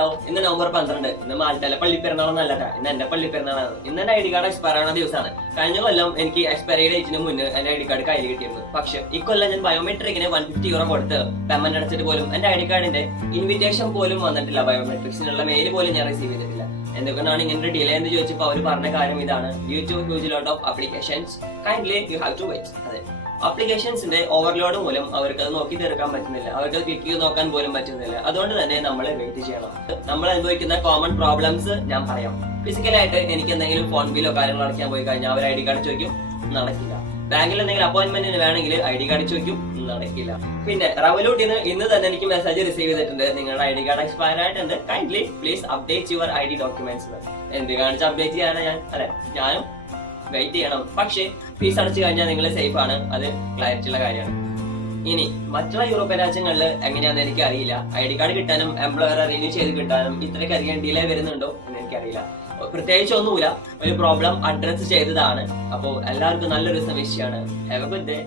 Hello, ഇന്ന് November 12. ഇന്ന് മാൽട്ടയിലെ പള്ളിപ്പെരുന്നാളൊന്നല്ല, ഇന്ന് എന്റെ പള്ളിപ്പെരുന്നാളാണ്. ഇന്ന് എന്റെ ID കാർഡ് എക്സ്പയർ ആവുന്ന ദിവസമാണ്. കഴിഞ്ഞ കൊല്ലം എനിക്ക് എക്സ്പയറി ഡേറ്റിന് മുന്നേ എന്റെ ID കാർഡ് കയ്യിൽ കിട്ടിയിരുന്നു. പക്ഷെ ഇക്കൊല്ലം ഞാൻ ബയോമെട്രിക്കിന് €150 കൊടുത്ത് പേയ്മെന്റ് അടച്ചിട്ട് പോലും എന്റെ ID കാർഡിന്റെ ഇൻവിറ്റേഷൻ പോലും വന്നിട്ടില്ല. ബയോമെട്രിക്സിനുള്ള മെയിൽ പോലും ഞാൻ റിസീവ് ചെയ്തിട്ടില്ല. എന്തുകൊണ്ടാണ് ഇങ്ങനെ ഡിലേ എന്ന് ചോദിച്ചപ്പോൾ അവർ പറഞ്ഞ കാര്യം ഇതാണ്: due to huge lot of applications, kindly you have to wait. അതെ, അപ്ലിക്കേഷൻസിന്റെ ഓവർലോഡ് മൂലം അവർക്ക് അത് നോക്കി തീർക്കാൻ പറ്റുന്നില്ല, അവർക്ക് അത് ക്ലിക്ക് ചെയ്ത് നോക്കാൻ പോലും പറ്റുന്നില്ല. അതുകൊണ്ട് തന്നെ നമ്മൾ വെയിറ്റ് ചെയ്യണം. നമ്മൾ അനുഭവിക്കുന്ന കോമൺ പ്രോബ്ലംസ് ഞാൻ പറയാം. ഫിസിക്കലായിട്ട് എനിക്ക് എന്തെങ്കിലും ഫോൺ ബില്ലോ കാര്യങ്ങളോ അടയ്ക്കാൻ പോയി കഴിഞ്ഞാൽ അവർ ID കാർഡ് ചോദിക്കും, നടക്കില്ല. ബാങ്കിൽ എന്തെങ്കിലും അപ്പോയിന്റ്മെന്റിന് വേണമെങ്കിൽ ID കാർഡ് ചോദിക്കും, നടക്കില്ല. പിന്നെ റവലൂട്ടിന്ന് ഇന്ന് തന്നെ എനിക്ക് മെസ്സേജ് റിസീവ് ചെയ്തിട്ടുണ്ട്: നിങ്ങളുടെ ID കാർഡ് എക്സ്പയർ ആയിട്ടുണ്ട്, kindly please update your ID documents. എന്ത് കാണിച്ച് അപ്ഡേറ്റ് ചെയ്യാനാണ് ഞാനും വെയിറ്റ് ചെയ്യണം. പക്ഷേ ഫീസ് അടച്ചു കഴിഞ്ഞാൽ നിങ്ങൾ സേഫ് ആണ്, അത് ക്ലാരിറ്റി ഉള്ള കാര്യമാണ്. ഇനി മറ്റുള്ള യൂറോപ്യൻ രാജ്യങ്ങളിൽ എങ്ങനെയാണെന്ന് എനിക്ക് അറിയില്ല. ID കാർഡ് കിട്ടാനും എംപ്ലോയർ റിന്യൂ ചെയ്ത് കിട്ടാനും ഇത്രയ്ക്കധികം ഡിലേ വരുന്നുണ്ടോ എന്ന് എനിക്കറിയില്ല. പ്രത്യേകിച്ച് ഒന്നുമില്ല, ഒരു പ്രോബ്ലം അഡ്രസ് ചെയ്തതാണ്. അപ്പോൾ എല്ലാവർക്കും നല്ലൊരു സമീക്ഷയാണ്. Have a good day.